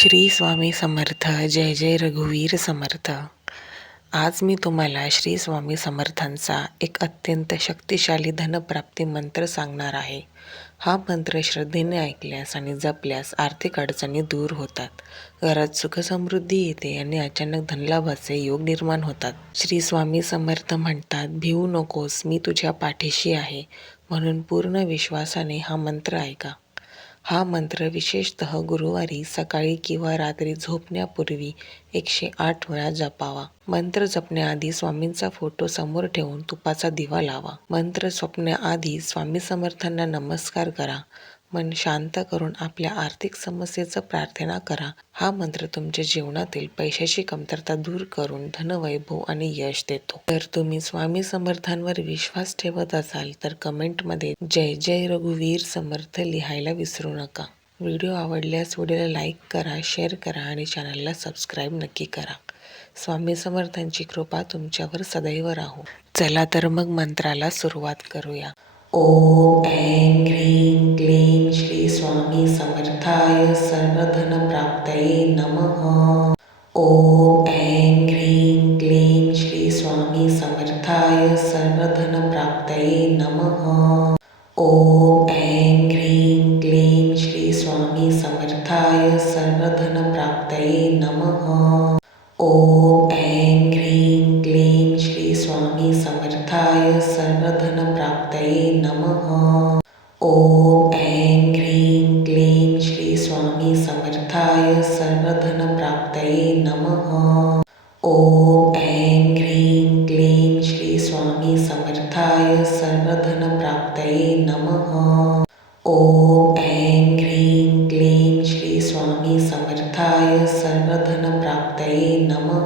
श्री स्वामी समर्थ जय जय रघुवीर समर्थ. आज मी तुम्हाला श्री स्वामी समर्थांचा एक अत्यंत शक्तिशाली धनप्राप्ती मंत्र सांगणार आहे. हा मंत्र श्रद्धेने ऐकल्यास आणि जपल्यास आर्थिक अडचणी दूर होतात. घरात सुखसमृद्धी येते आणि अचानक धनलाभाचे योग निर्माण होतात. श्री स्वामी समर्थ म्हणतात भिवू नकोस मी तुझ्या पाठीशी आहे. म्हणून पूर्ण विश्वासाने हा मंत्र ऐका. हा मंत्र विशेषतः गुरुवारी सकाळी किंवा रात्री झोपण्यापूर्वी एकशे आठ वेळा जपावा. मंत्र जपण्याआधी स्वामींचा फोटो समोर ठेवून तुपाचा दिवा लावा. मंत्र स्वप्ण्याआधी स्वामी समर्थांना नमस्कार करा. मन शांत करून आपल्या आर्थिक समस्येचं प्रार्थना करा. हा मंत्र तुमच्या जीवनातील पैशाची कमतरता दूर करून धनवैभव आणि यश देतो. जर तुम्ही स्वामी समर्थांवर विश्वास ठेवत असाल तर कमेंटमध्ये जय जय रघुवीर समर्थ लिहायला विसरू नका. व्हिडिओ आवडल्यास व्हिडिओला लाईक करा शेअर करा आणि चॅनलला सबस्क्राईब नक्की करा. स्वामी समर्थांची कृपा तुमच्यावर सदैव राहू. चला तर मग मंत्राला सुरुवात करूया. ओम ऐं ह्रीं क्लीं श्री स्वामी समर्थाय सर्वधनप्राप्तये नमः। ओम ऐं ह्रीं क्लीं श्री स्वामी समर्थाय सर्वधनप्राप्तये नमः। ओम ऐं ह्रीं क्लीं श्री स्वामी समर्थाय सर्वधनप्राप्तये नमः।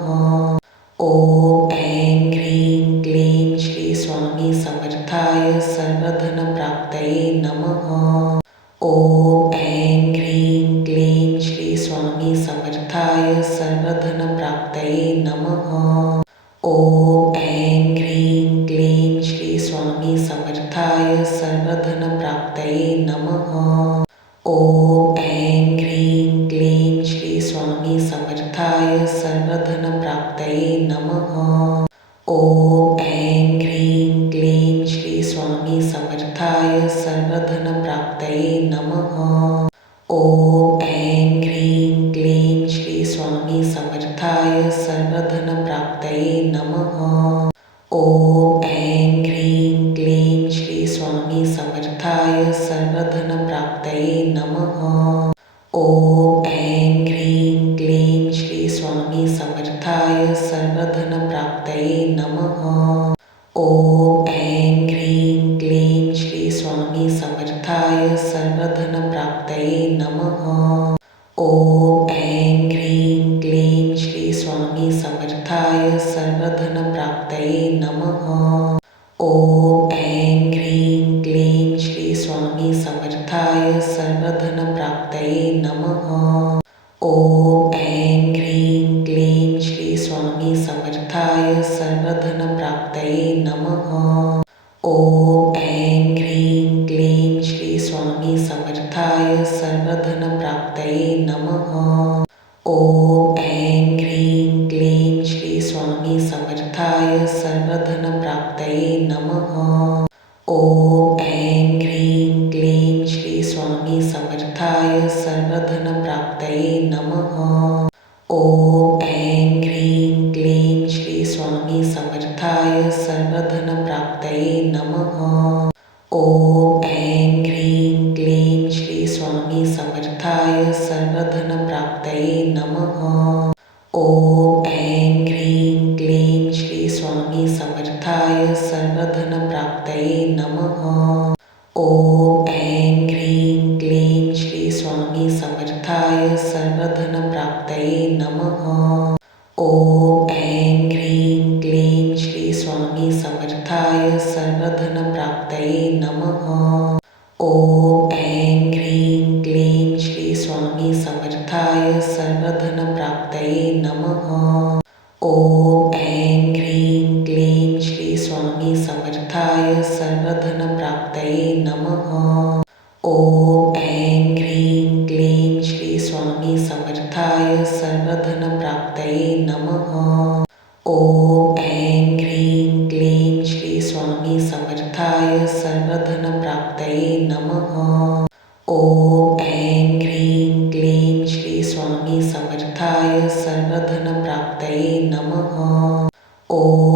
नमः। ओम ऐं ह्रीं क्लीं श्री स्वामी समर्थाय सर्वधनप्राप्तये नमः। ओम ऐं ह्रीं क्लीं श्री स्वामी समर्थाय ऐं नमः। सर्वधनप्राप्तये नमः। ओम ऐं ह्रीं क्लीं श्री स्वामी समर्थाय सर्वधनप्राप्तये नमः। ओम ऐं ह्रीं क्लीं श्री स्वामी समर्थाय सर्वधनप्राप्तये नमः। ओम ऐं ह्रीं क्लीं श्री स्वामी समर्थाय सर्वधनप्राप्तये नमः। ओम सर्वधनप्राप्तये नमः। ओम। नमः। ओम ऐं ह्रीं क्लीं श्री स्वामी समर्थाय सर्वधनप्राप्तये नमः। ओम ऐं ह्रीं क्लीं श्री स्वामी समर्थाय सर्वधनप्राप्तये नमः। ॐ ऐं ह्रीं क्लीं श्री स्वामी समर्थाय सर्वधनप्राप्तये नमः। ॐ ऐं ह्रीं क्लीं श्री स्वामी समर्थाय सर्वधनप्राप्तये नमः। ॐ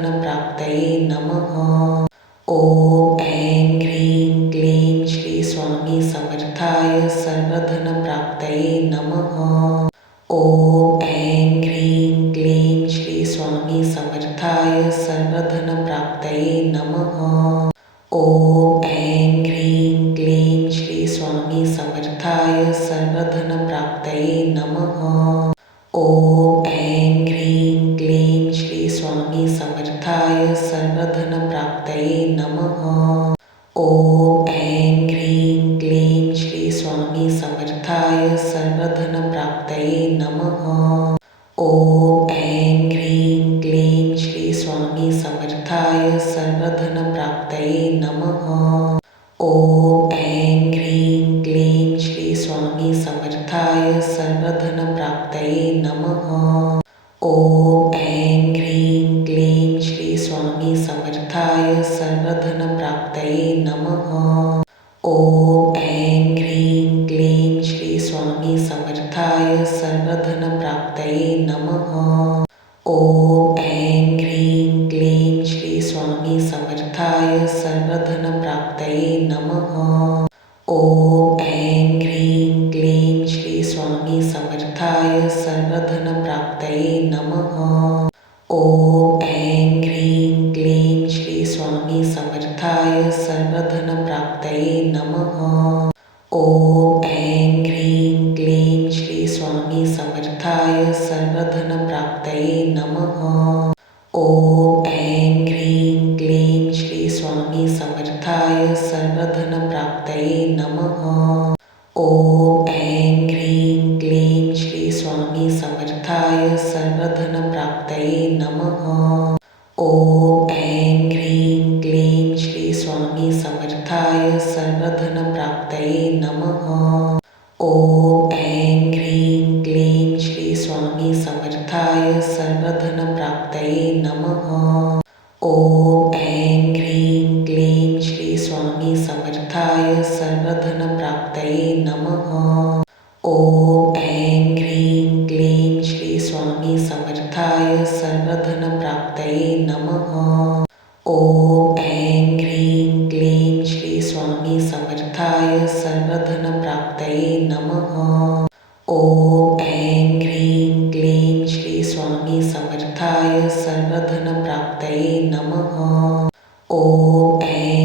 सर्वधनप्राप्तये नमः। ॐ ऐं ह्रीं क्लीं श्री स्वामी समर्थाय सर्वधनप्राप्तये नमः। ॐ ऐं ह्रीं क्लीं श्री स्वामी समर्थाय सर्वधनप्राप्तये नमः। ॐ ऐं ह्रीं क्लीं श्री स्वामी समर्थाय सर्वधनप्राप्तये नमः। ॐ ऐं ह्रीं क्लीं श्री स्वामी समर्थाय सर्वधनप्राप्तये नमः। ॐ ऐं ह्रीं क्लीं श्री स्वामी समर्थाय सर्वधनप्राप्तये नमः। ॐ ऐं ह्रीं क्लीं श्री स्वामी समर्थाय सर्वधनप्राप्तये नमः। ॐ ऐं नमः। ॐ ऐं ह्रीं क्लीं श्री स्वामी समर्थाय सर्वधनप्राप्तये नमः। ॐ ऐं ह्रीं क्लीं श्री स्वामी समर्थाय सर्वधनप्राप्तये नमः। ॐ ऐं ह्रीं क्लीं श्री स्वामी समर्थाय सर्वधनप्राप्तये नमः। ॐ ऐं सर्वधनप्राप्तये नमः। ॐ ऐं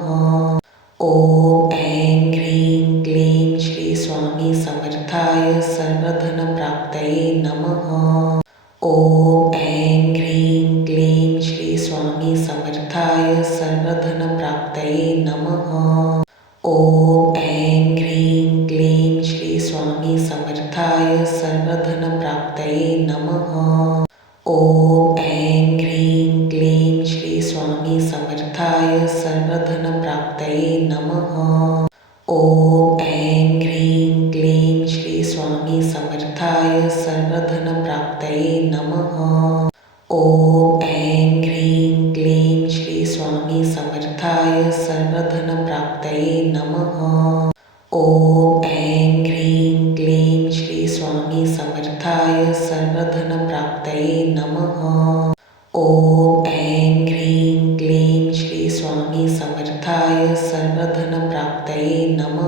ॐ ऐं ह्रीं क्लीं श्री स्वामी समर्थाय सर्वधन प्राप्त नम ऐं ह्रीं क्लीं श्री स्वामी समर्थाय सर्वधनप्राप्तये नमः। ॐ ऐं ह्रीं क्लीं श्री स्वामी समर्थाय सर्वधनप्राप्तये नमः। गणप्राप्तये नम।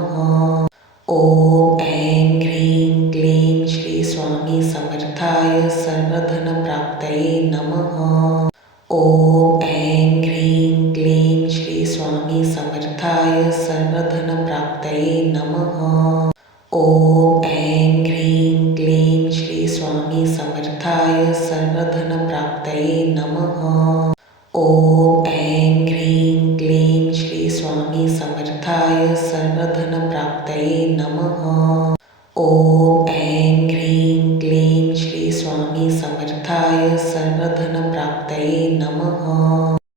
ओ ऐं ह्रीं क्लीं श्री स्वामी समर्थाय सर्वधनप्राप्तये नमः। ॐ ऐं ह्रीं क्लीं श्री स्वामी समर्थाय सर्वधनप्राप्तये नमः। ॐ ऐं ह्रीं क्लीं श्री स्वामी समर्थाय सर्वधन प्राप्त नमः।